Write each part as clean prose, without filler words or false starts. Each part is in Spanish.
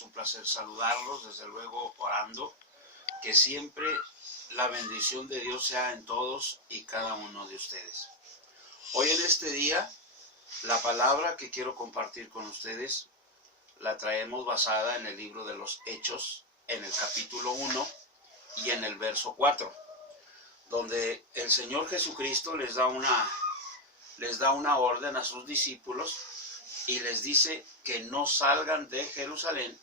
Es un placer saludarlos, desde luego orando, que siempre la bendición de Dios sea en todos y cada uno de ustedes. Hoy en este día, la palabra que quiero compartir con ustedes la traemos basada en el libro de los Hechos, en el capítulo 1 y en el verso 4, donde el Señor Jesucristo les da una orden a sus discípulos y les dice que no salgan de Jerusalén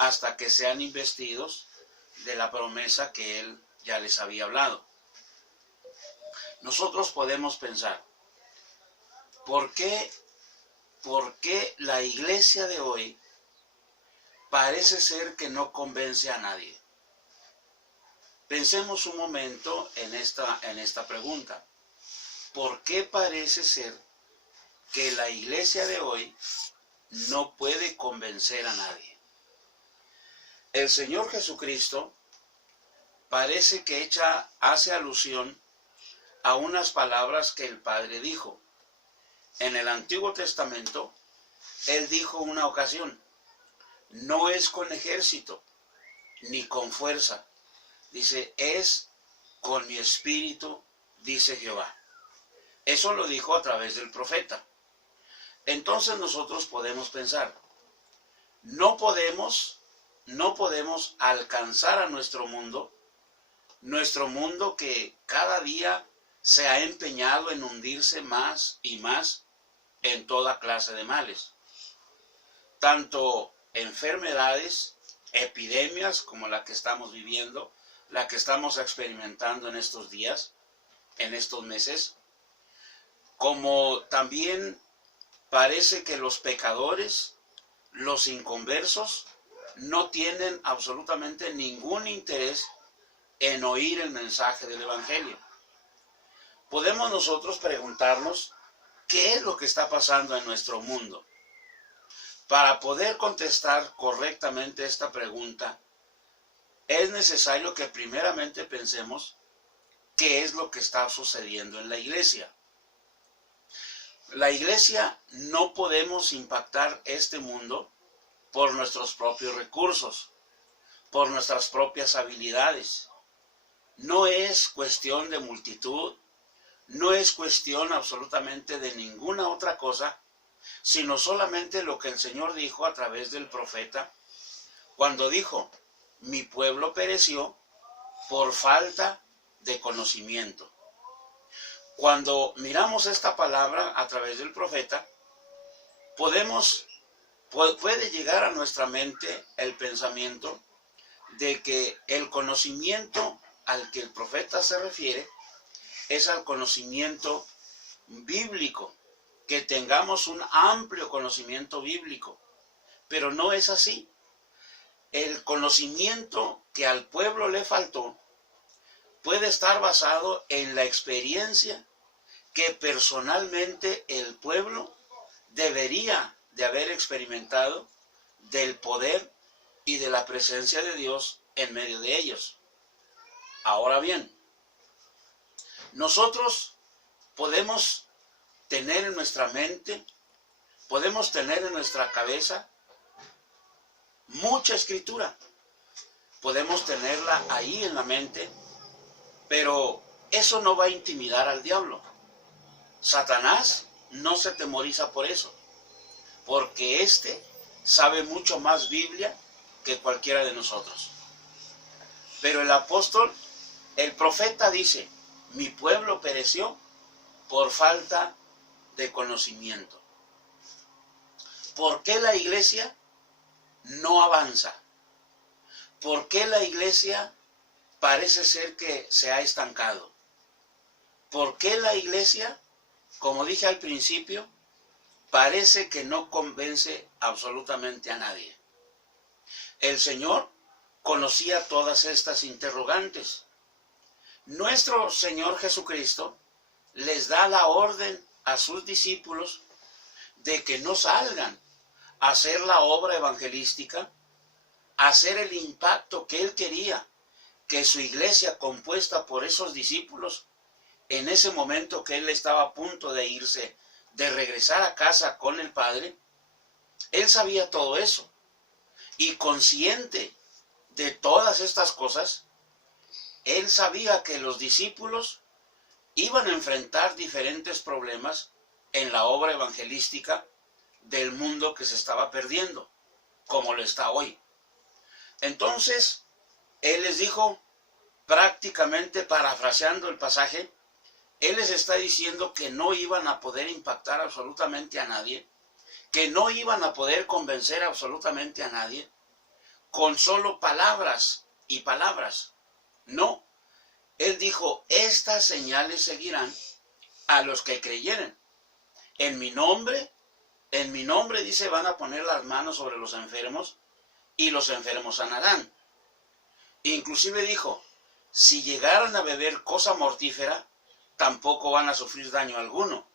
hasta que sean investidos de la promesa que Él ya les había hablado. Nosotros podemos pensar, ¿por qué la iglesia de hoy parece ser que no convence a nadie? Pensemos un momento en esta pregunta. ¿Por qué parece ser que la iglesia de hoy no puede convencer a nadie? El Señor Jesucristo parece que hace alusión a unas palabras que el Padre dijo. En el Antiguo Testamento, Él dijo una ocasión, no es con ejército, ni con fuerza. Dice, es con mi espíritu, dice Jehová. Eso lo dijo a través del profeta. Entonces nosotros podemos pensar, no podemos alcanzar a nuestro mundo que cada día se ha empeñado en hundirse más y más en toda clase de males. Tanto enfermedades, epidemias como la que estamos viviendo, la que estamos experimentando en estos días, en estos meses, como también parece que los pecadores, los inconversos, no tienen absolutamente ningún interés en oír el mensaje del Evangelio. Podemos nosotros preguntarnos, ¿qué es lo que está pasando en nuestro mundo? Para poder contestar correctamente esta pregunta, es necesario que primeramente pensemos qué es lo que está sucediendo en la iglesia. La iglesia no podemos impactar este mundo por nuestros propios recursos, por nuestras propias habilidades. No es cuestión de multitud, no es cuestión absolutamente de ninguna otra cosa, sino solamente lo que el Señor dijo a través del profeta, cuando dijo, mi pueblo pereció por falta de conocimiento. Cuando miramos esta palabra a través del profeta, puede llegar a nuestra mente el pensamiento de que el conocimiento al que el profeta se refiere es al conocimiento bíblico, que tengamos un amplio conocimiento bíblico, pero no es así. El conocimiento que al pueblo le faltó puede estar basado en la experiencia que personalmente el pueblo debería de haber experimentado del poder y de la presencia de Dios en medio de ellos. Ahora bien, nosotros podemos tener en nuestra mente, podemos tener en nuestra cabeza mucha escritura. Podemos tenerla ahí en la mente, pero eso no va a intimidar al diablo. Satanás no se temoriza por eso, porque éste sabe mucho más Biblia que cualquiera de nosotros. Pero el profeta dice, mi pueblo pereció por falta de conocimiento. ¿Por qué la iglesia no avanza? ¿Por qué la iglesia parece ser que se ha estancado? ¿Por qué la iglesia, como dije al principio, parece que no convence absolutamente a nadie? El Señor conocía todas estas interrogantes. Nuestro Señor Jesucristo les da la orden a sus discípulos de que no salgan a hacer la obra evangelística, a hacer el impacto que Él quería, que su iglesia compuesta por esos discípulos, en ese momento que Él estaba a punto de irse, de regresar a casa con el Padre, Él sabía todo eso. Y consciente de todas estas cosas, él sabía que los discípulos iban a enfrentar diferentes problemas en la obra evangelística del mundo que se estaba perdiendo, como lo está hoy. Entonces, él les dijo, prácticamente parafraseando el pasaje, él les está diciendo que no iban a poder impactar absolutamente a nadie, que no iban a poder convencer absolutamente a nadie con solo palabras y palabras. No, él dijo, estas señales seguirán a los que creyeren. En mi nombre, dice, van a poner las manos sobre los enfermos y los enfermos sanarán. Inclusive dijo, si llegaran a beber cosa mortífera, tampoco van a sufrir daño alguno.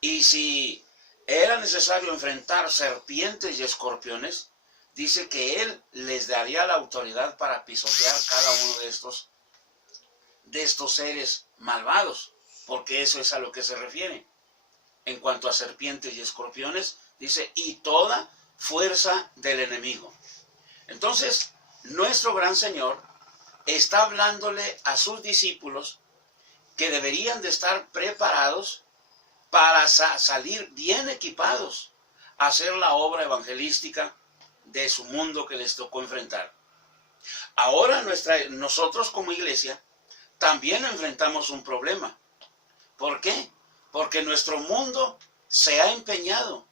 Y si era necesario enfrentar serpientes y escorpiones, dice que él les daría la autoridad para pisotear cada uno de estos seres malvados, porque eso es a lo que se refiere. En cuanto a serpientes y escorpiones, dice, y toda fuerza del enemigo. Entonces, nuestro gran Señor está hablándole a sus discípulos que deberían de estar preparados para salir bien equipados a hacer la obra evangelística de su mundo que les tocó enfrentar. Ahora nosotros como iglesia también enfrentamos un problema. ¿Por qué? Porque nuestro mundo se ha empeñado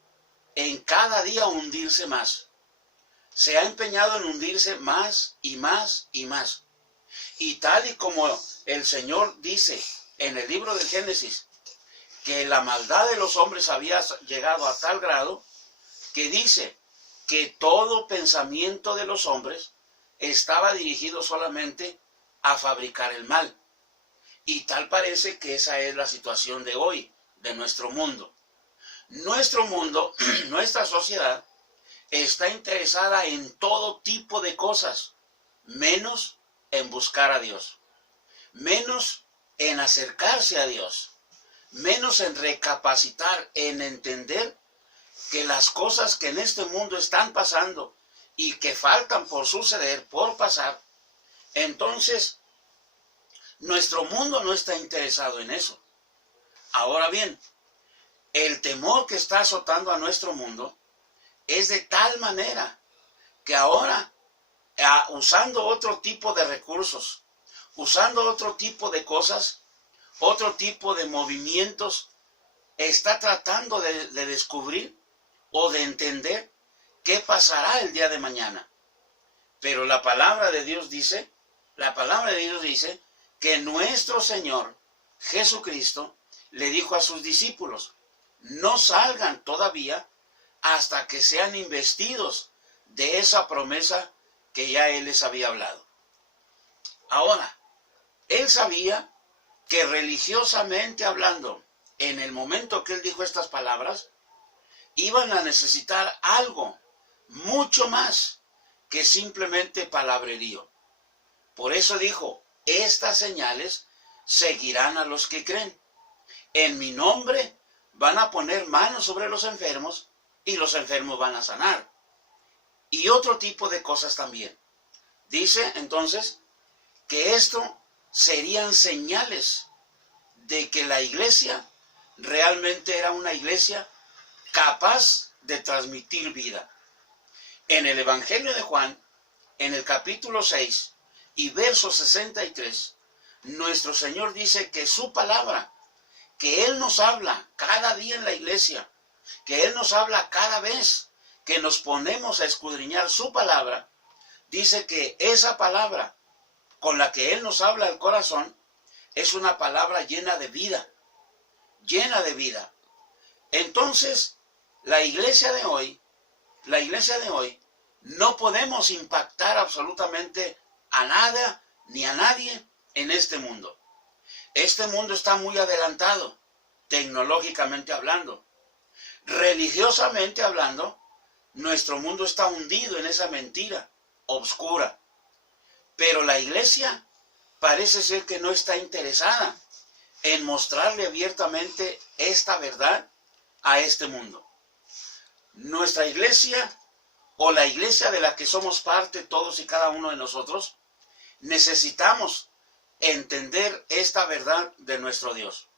en cada día hundirse más. Se ha empeñado en hundirse más y más y más. Y tal y como el Señor dice en el libro del Génesis, que la maldad de los hombres había llegado a tal grado, que dice que todo pensamiento de los hombres estaba dirigido solamente a fabricar el mal. Y tal parece que esa es la situación de hoy, de nuestro mundo. Nuestro mundo, nuestra sociedad, está interesada en todo tipo de cosas, menos en buscar a Dios, menos en acercarse a Dios, menos en recapacitar, en entender que las cosas que en este mundo están pasando y que faltan por suceder, por pasar, entonces nuestro mundo no está interesado en eso. Ahora bien, el temor que está azotando a nuestro mundo es de tal manera que ahora, usando otro tipo de recursos, usando otro tipo de cosas, otro tipo de movimientos, está tratando de descubrir o de entender qué pasará el día de mañana. Pero la palabra de Dios dice que nuestro Señor Jesucristo le dijo a sus discípulos, no salgan todavía hasta que sean investidos de esa promesa que ya Él les había hablado. Ahora, Él sabía que religiosamente hablando, en el momento que Él dijo estas palabras, iban a necesitar algo mucho más que simplemente palabrerío. Por eso dijo, estas señales seguirán a los que creen. En mi nombre van a poner manos sobre los enfermos y los enfermos van a sanar. Y otro tipo de cosas también. Dice entonces que esto serían señales de que la iglesia realmente era una iglesia capaz de transmitir vida. En el Evangelio de Juan, en el capítulo 6 y verso 63, nuestro Señor dice que su palabra, que Él nos habla cada día en la iglesia, que Él nos habla cada vez que nos ponemos a escudriñar su palabra, dice que esa palabra con la que Él nos habla al corazón es una palabra llena de vida, llena de vida. Entonces, la iglesia de hoy, no podemos impactar absolutamente a nada ni a nadie en este mundo. Este mundo está muy adelantado, tecnológicamente hablando. Religiosamente hablando, nuestro mundo está hundido en esa mentira obscura. Pero la iglesia parece ser que no está interesada en mostrarle abiertamente esta verdad a este mundo. Nuestra iglesia o la iglesia de la que somos parte todos y cada uno de nosotros, necesitamos entender esta verdad de nuestro Dios.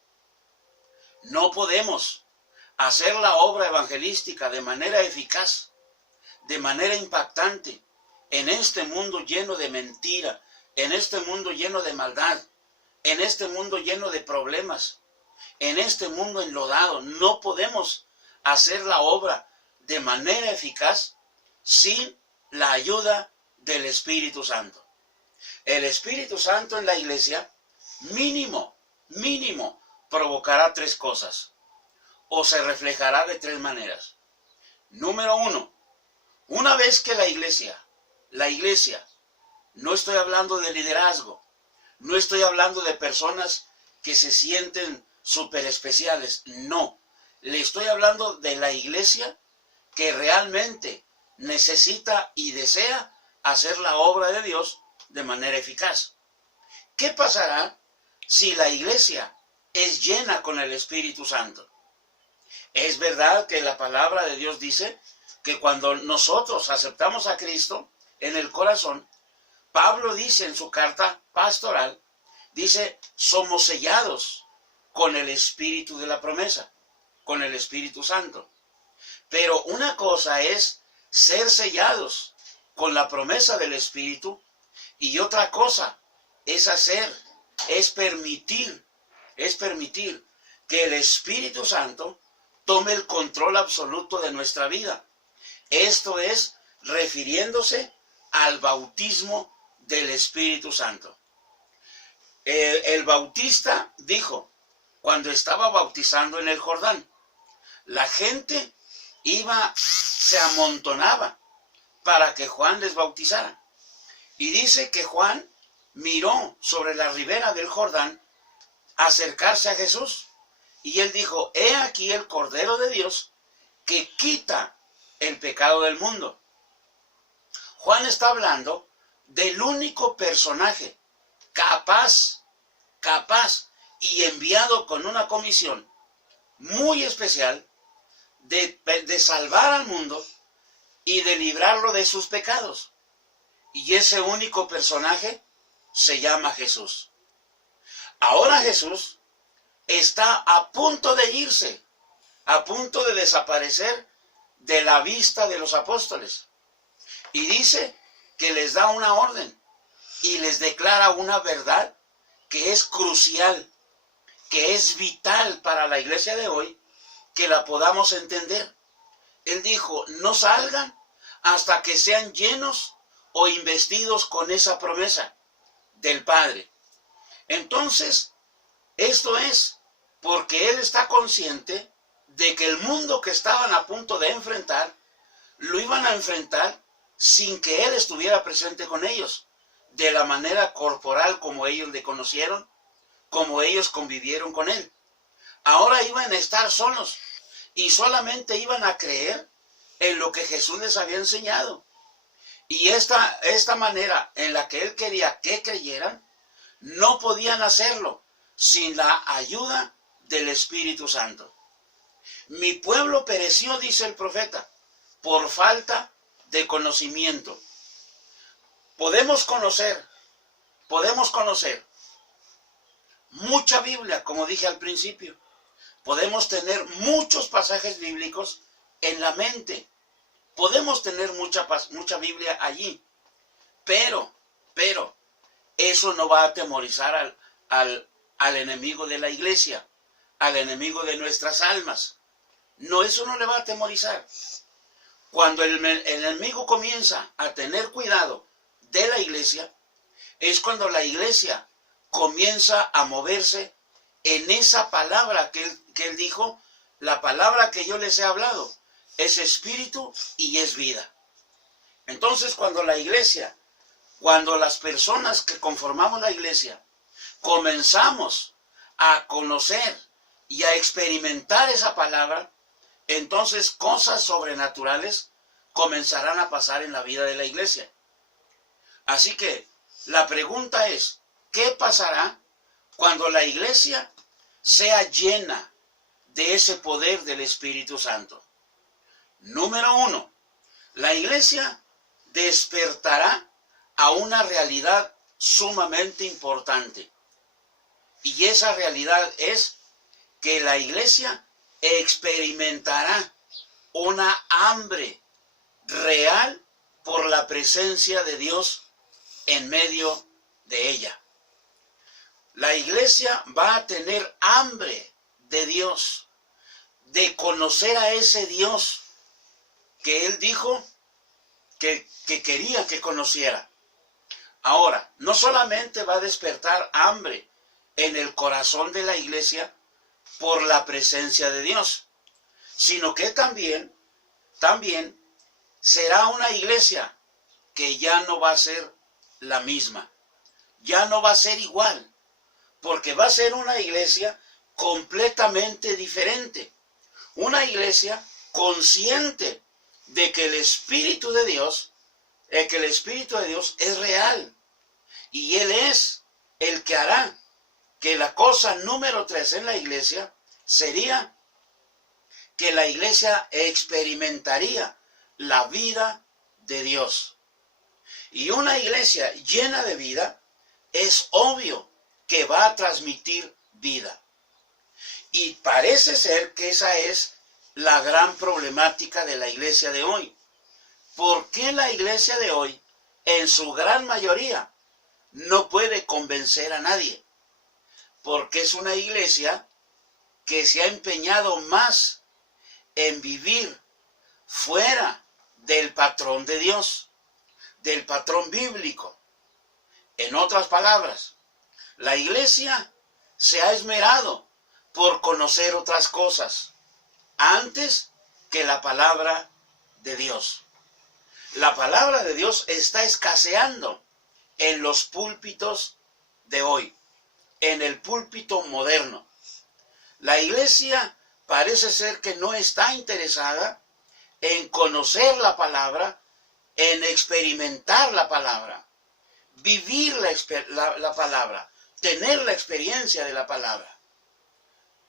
No podemos hacer la obra evangelística de manera eficaz, de manera impactante, en este mundo lleno de mentira, en este mundo lleno de maldad, en este mundo lleno de problemas, en este mundo enlodado. No podemos hacer la obra de manera eficaz sin la ayuda del Espíritu Santo. El Espíritu Santo en la iglesia, mínimo, provocará tres cosas, o se reflejará de tres maneras. Número uno, una vez que la iglesia, no estoy hablando de liderazgo, no estoy hablando de personas que se sienten súper especiales, no, le estoy hablando de la iglesia que realmente necesita y desea hacer la obra de Dios de manera eficaz. ¿Qué pasará si la iglesia es llena con el Espíritu Santo? Es verdad que la palabra de Dios dice que cuando nosotros aceptamos a Cristo en el corazón, Pablo dice en su carta pastoral, dice, somos sellados con el Espíritu de la promesa, con el Espíritu Santo. Pero una cosa es ser sellados con la promesa del Espíritu y otra cosa es permitir que el Espíritu Santo tome el control absoluto de nuestra vida. Esto es refiriéndose al bautismo del Espíritu Santo. El bautista dijo, cuando estaba bautizando en el Jordán, la gente se amontonaba para que Juan les bautizara. Y dice que Juan miró sobre la ribera del Jordán acercarse a Jesús. Y él dijo, he aquí el Cordero de Dios que quita el pecado del mundo. Juan está hablando del único personaje capaz y enviado con una comisión muy especial de salvar al mundo y de librarlo de sus pecados. Y ese único personaje se llama Jesús. Ahora Jesús está a punto de irse, a punto de desaparecer de la vista de los apóstoles. Y dice que les da una orden y les declara una verdad que es crucial, que es vital para la iglesia de hoy, que la podamos entender. Él dijo, no salgan hasta que sean llenos o investidos con esa promesa del Padre. Entonces, esto es porque Él está consciente de que el mundo que estaban a punto de enfrentar, lo iban a enfrentar sin que Él estuviera presente con ellos, de la manera corporal como ellos le conocieron, como ellos convivieron con Él. Ahora iban a estar solos y solamente iban a creer en lo que Jesús les había enseñado. Y esta manera en la que Él quería que creyeran, no podían hacerlo sin la ayuda del Espíritu Santo. Mi pueblo pereció, dice el profeta, por falta de conocimiento. Podemos conocer mucha Biblia, como dije al principio. Podemos tener muchos pasajes bíblicos en la mente. Podemos tener mucha Biblia allí. Pero, eso no va a atemorizar al enemigo de la iglesia, al enemigo de nuestras almas. No, eso no le va a atemorizar. Cuando el enemigo comienza a tener cuidado de la iglesia, es cuando la iglesia comienza a moverse en esa palabra que él dijo, la palabra que yo les he hablado, es espíritu y es vida. Entonces, cuando las personas que conformamos la iglesia, comenzamos a conocer y a experimentar esa palabra, entonces cosas sobrenaturales comenzarán a pasar en la vida de la iglesia. Así que la pregunta es, ¿qué pasará cuando la iglesia sea llena de ese poder del Espíritu Santo? Número uno, La iglesia despertará a una realidad sumamente importante. Y esa realidad es que la iglesia experimentará una hambre real por la presencia de Dios en medio de ella. La iglesia va a tener hambre de Dios, de conocer a ese Dios que Él dijo que quería que conociera. Ahora, no solamente va a despertar hambre en el corazón de la iglesia por la presencia de Dios, sino que también será una iglesia que ya no va a ser la misma, ya no va a ser igual, porque va a ser una iglesia completamente diferente, una iglesia consciente de que el Espíritu de Dios, es real, y Él es el que hará que la cosa número 3 en la iglesia sería que la iglesia experimentaría la vida de Dios. Y una iglesia llena de vida es obvio que va a transmitir vida. Y parece ser que esa es la gran problemática de la iglesia de hoy. ¿Por qué la iglesia de hoy, en su gran mayoría, no puede convencer a nadie? Porque es una iglesia que se ha empeñado más en vivir fuera del patrón de Dios, del patrón bíblico. En otras palabras, la iglesia se ha esmerado por conocer otras cosas antes que la palabra de Dios. La palabra de Dios está escaseando en los púlpitos de hoy, en el púlpito moderno. La iglesia parece ser que no está interesada en conocer la palabra, en experimentar la palabra, vivir la palabra, tener la experiencia de la palabra.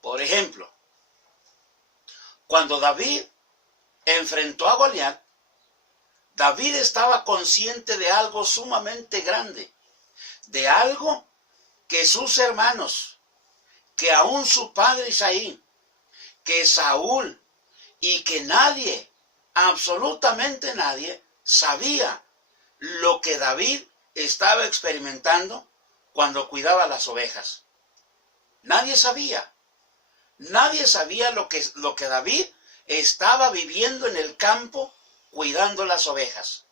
Por ejemplo, cuando David enfrentó a Goliat, David estaba consciente de algo sumamente grande, de algo que sus hermanos, que aún su padre Isaí, que Saúl y que nadie, absolutamente nadie, sabía lo que David estaba experimentando cuando cuidaba las ovejas. Nadie sabía. Nadie sabía lo que David estaba viviendo en el campo cuidando las ovejas.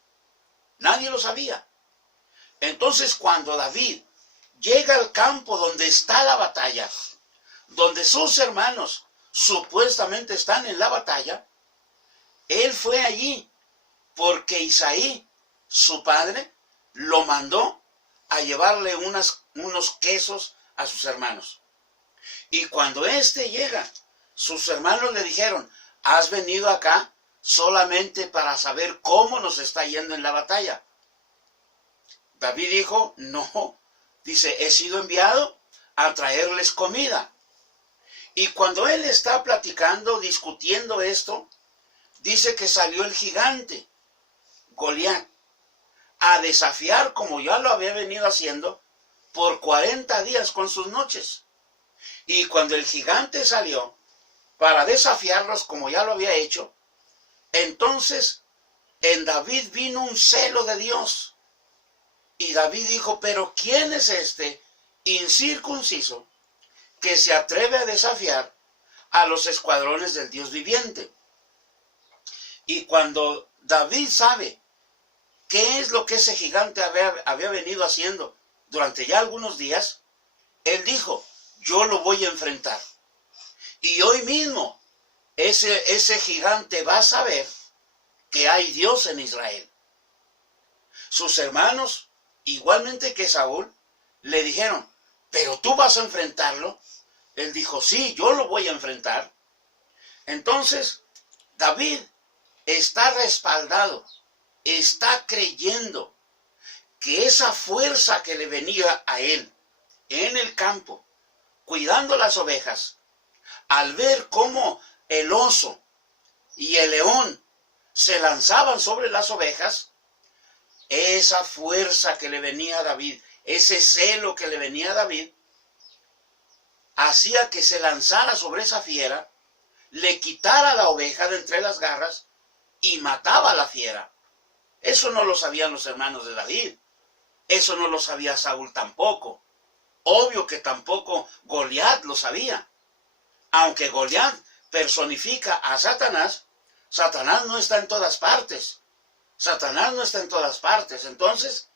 Nadie lo sabía. Entonces, cuando David llega al campo donde está la batalla, donde sus hermanos supuestamente están en la batalla, él fue allí porque Isaí, su padre, lo mandó a llevarle unos quesos a sus hermanos. Y cuando éste llega, sus hermanos le dijeron: ¿has venido acá solamente para saber cómo nos está yendo en la batalla? David dijo: no. Dice: he sido enviado a traerles comida. Y cuando él está platicando, discutiendo esto, dice que salió el gigante, Goliat, a desafiar, como ya lo había venido haciendo, por 40 días con sus noches. Y cuando el gigante salió para desafiarlos, como ya lo había hecho, entonces en David vino un celo de Dios. Y David dijo: pero ¿quién es este incircunciso que se atreve a desafiar a los escuadrones del Dios viviente? Y cuando David sabe qué es lo que ese gigante había venido haciendo durante ya algunos días, él dijo: yo lo voy a enfrentar. Y hoy mismo ese gigante va a saber que hay Dios en Israel. Sus hermanos, igualmente que Saúl, le dijeron: ¿pero tú vas a enfrentarlo? Él dijo: sí, yo lo voy a enfrentar. Entonces, David está respaldado, está creyendo que esa fuerza que le venía a él en el campo, cuidando las ovejas, al ver cómo el oso y el león se lanzaban sobre las ovejas, esa fuerza que le venía a David, ese celo que le venía a David, hacía que se lanzara sobre esa fiera, le quitara la oveja de entre las garras y mataba a la fiera. Eso no lo sabían los hermanos de David. Eso no lo sabía Saúl tampoco. Obvio que tampoco Goliat lo sabía. Aunque Goliat personifica a Satanás, Satanás no está en todas partes. Satanás no está en todas partes. Entonces,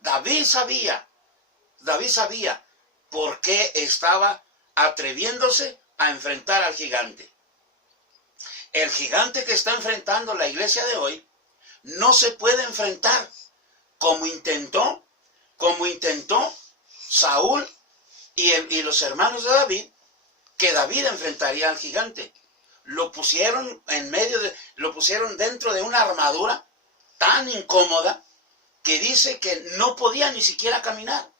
David sabía por qué estaba atreviéndose a enfrentar al gigante. El gigante que está enfrentando la iglesia de hoy no se puede enfrentar como intentó Saúl y los hermanos de David, que David enfrentaría al gigante. Lo pusieron lo pusieron dentro de una armadura tan incómoda que dice que no podía ni siquiera caminar.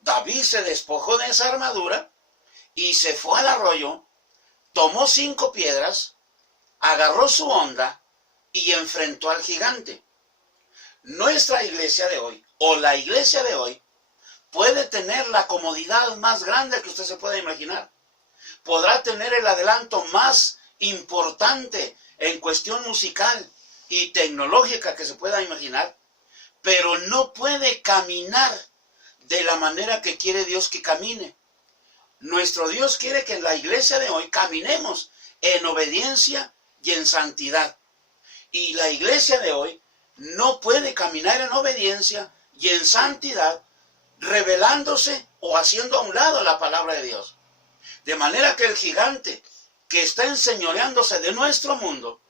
David se despojó de esa armadura y se fue al arroyo, tomó 5 piedras, agarró su honda y enfrentó al gigante. Nuestra iglesia de hoy, o la iglesia de hoy, puede tener la comodidad más grande que usted se pueda imaginar. Podrá tener el adelanto más importante en cuestión musical y tecnológica que se pueda imaginar, pero no puede caminar de la manera que quiere Dios que camine. Nuestro Dios quiere que en la iglesia de hoy caminemos en obediencia y en santidad. Y la iglesia de hoy no puede caminar en obediencia y en santidad rebelándose o haciendo a un lado la palabra de Dios. De manera que el gigante que está enseñoreándose de nuestro mundo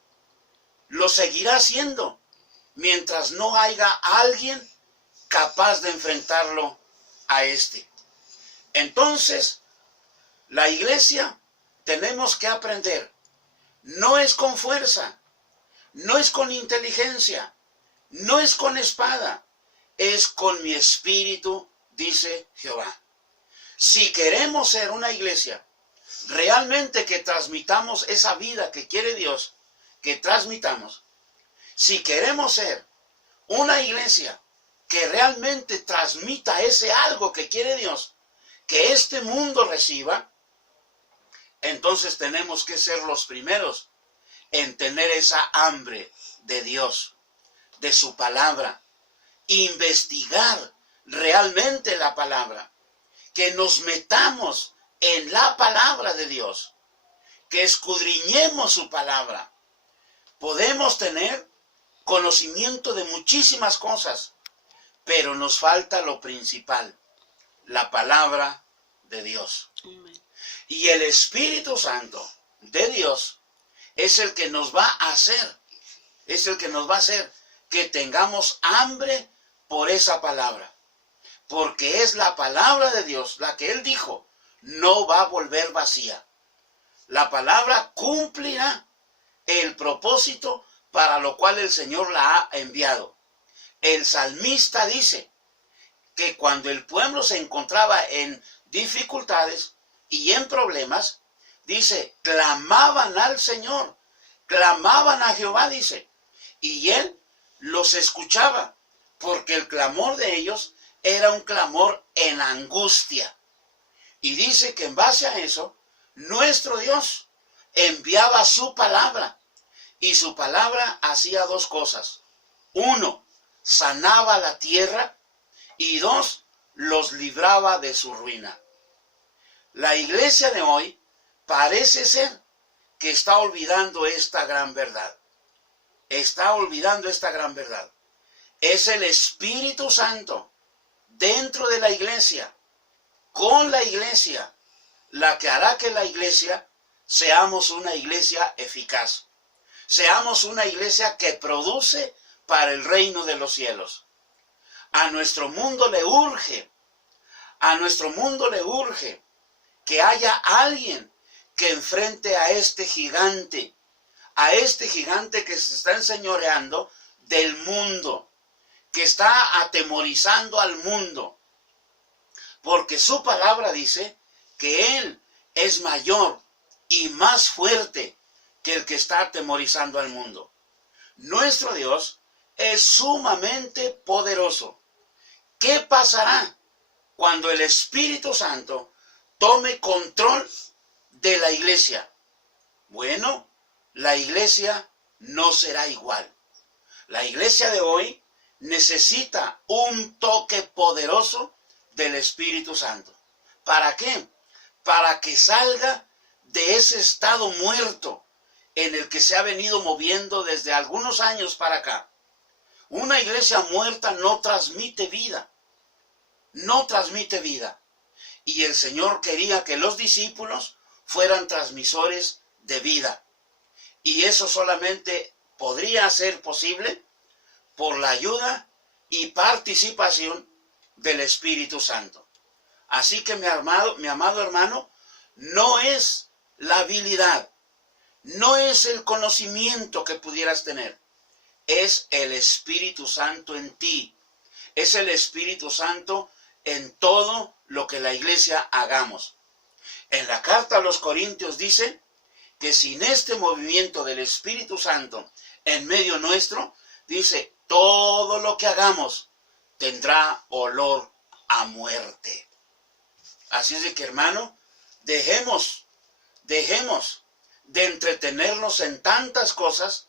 lo seguirá haciendo mientras no haya alguien capaz de enfrentarlo a este. Entonces, la iglesia tenemos que aprender. No es con fuerza, no es con inteligencia, no es con espada, es con mi espíritu, dice Jehová. Si queremos ser una iglesia realmente que transmitamos esa vida que quiere Dios que transmitamos, si queremos ser una iglesia que realmente transmita ese algo que quiere Dios, que este mundo reciba, entonces tenemos que ser los primeros en tener esa hambre de Dios, de su palabra, investigar realmente la palabra, que nos metamos en la palabra de Dios, que escudriñemos su palabra. Podemos tener conocimiento de muchísimas cosas, pero nos falta lo principal, la palabra de Dios. Amén. Y el Espíritu Santo de Dios es el que nos va a hacer, que tengamos hambre por esa palabra. Porque es la palabra de Dios, la que Él dijo, no va a volver vacía. La palabra cumplirá el propósito para lo cual el Señor la ha enviado. El salmista dice que cuando el pueblo se encontraba en dificultades y en problemas, dice, clamaban al Señor, clamaban a Jehová, dice, y Él los escuchaba, porque el clamor de ellos era un clamor en angustia. Y dice que en base a eso, nuestro Dios enviaba su palabra, y su palabra hacía 2 cosas. 1, sanaba la tierra, y 2, los libraba de su ruina. La iglesia de hoy parece ser que está olvidando esta gran verdad. Está olvidando esta gran verdad. Es el Espíritu Santo dentro de la iglesia, con la iglesia, la que hará que la iglesia seamos una iglesia eficaz. Seamos una iglesia que produce para el reino de los cielos. A nuestro mundo le urge que haya alguien que enfrente a este gigante que se está enseñoreando del mundo, que está atemorizando al mundo, porque su palabra dice que Él es mayor y más fuerte que el que está atemorizando al mundo. Nuestro Dios es sumamente poderoso. ¿Qué pasará cuando el Espíritu Santo tome control de la iglesia? Bueno, la iglesia no será igual. La iglesia de hoy necesita un toque poderoso del Espíritu Santo. ¿Para qué? Para que salga de ese estado muerto en el que se ha venido moviendo desde algunos años para acá. Una iglesia muerta no transmite vida. No transmite vida. Y el Señor quería que los discípulos fueran transmisores de vida. Y eso solamente podría ser posible por la ayuda y participación del Espíritu Santo. Así que mi amado hermano, no es la habilidad, no es el conocimiento que pudieras tener, es el Espíritu Santo en ti, es el Espíritu Santo en todo lo que la iglesia hagamos. En la carta a los Corintios dice que sin este movimiento del Espíritu Santo en medio nuestro, dice, todo lo que hagamos tendrá olor a muerte. Así es de que, hermano, dejemos de entretenernos en tantas cosas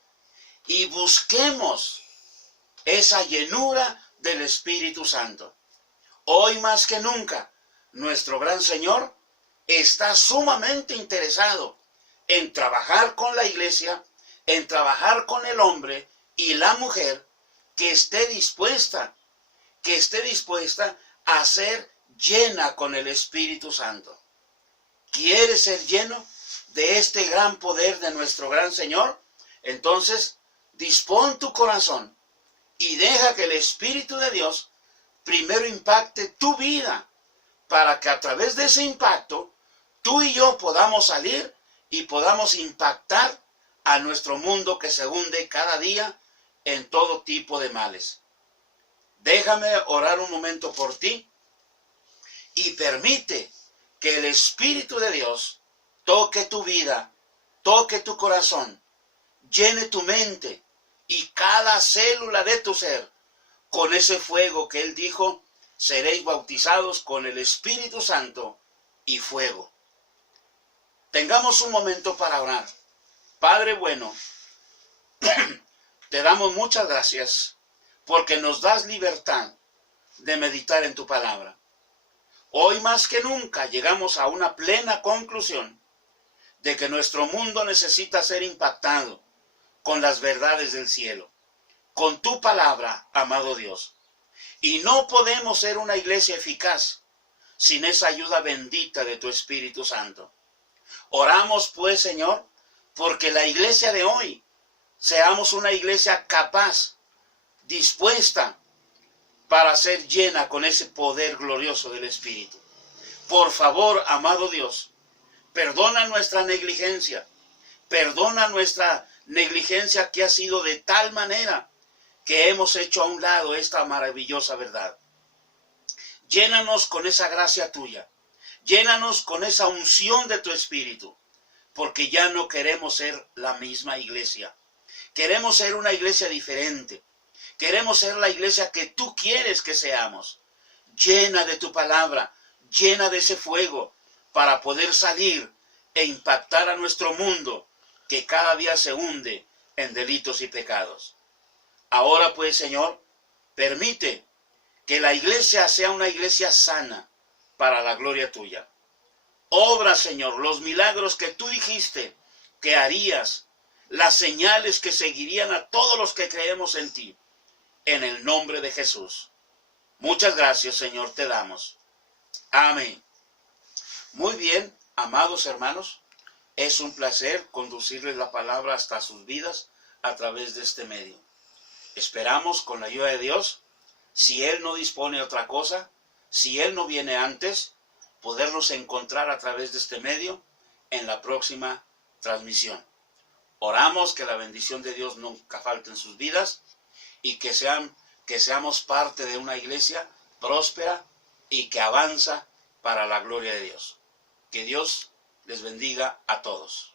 y busquemos esa llenura del Espíritu Santo. Hoy más que nunca, nuestro gran Señor está sumamente interesado en trabajar con la iglesia, en trabajar con el hombre y la mujer que esté dispuesta a ser llena con el Espíritu Santo. ¿Quieres ser lleno de este gran poder de nuestro gran Señor? Entonces, dispón tu corazón y deja que el Espíritu de Dios primero impacte tu vida, para que a través de ese impacto, tú y yo podamos salir y podamos impactar a nuestro mundo que se hunde cada día en todo tipo de males. Déjame orar un momento por ti y permite que el Espíritu de Dios toque tu vida, toque tu corazón, llene tu mente y cada célula de tu ser con ese fuego que Él dijo, seréis bautizados con el Espíritu Santo y fuego. Tengamos un momento para orar. Padre bueno, te damos muchas gracias porque nos das libertad de meditar en tu palabra. Hoy más que nunca llegamos a una plena conclusión de que nuestro mundo necesita ser impactado con las verdades del cielo, con tu palabra, amado Dios. Y no podemos ser una iglesia eficaz sin esa ayuda bendita de tu Espíritu Santo. Oramos pues, Señor, porque la iglesia de hoy seamos una iglesia capaz, dispuesta para ser llena con ese poder glorioso del Espíritu. Por favor, amado Dios, perdona nuestra negligencia que ha sido de tal manera que hemos hecho a un lado esta maravillosa verdad. Llénanos con esa gracia tuya, llénanos con esa unción de tu Espíritu, porque ya no queremos ser la misma iglesia. Queremos ser una iglesia diferente. Queremos ser la iglesia que tú quieres que seamos. Llena de tu palabra, llena de ese fuego, para poder salir e impactar a nuestro mundo, que cada día se hunde en delitos y pecados. Ahora pues, Señor, permite que la iglesia sea una iglesia sana para la gloria tuya. Obra, Señor, los milagros que tú dijiste que harías, las señales que seguirían a todos los que creemos en ti, en el nombre de Jesús. Muchas gracias, Señor, te damos. Amén. Muy bien, amados hermanos, es un placer conducirles la palabra hasta sus vidas a través de este medio. Esperamos, con la ayuda de Dios, si Él no dispone otra cosa, si Él no viene antes, podernos encontrar a través de este medio en la próxima transmisión. Oramos que la bendición de Dios nunca falte en sus vidas y que seamos parte de una iglesia próspera y que avanza para la gloria de Dios. Que Dios les bendiga a todos.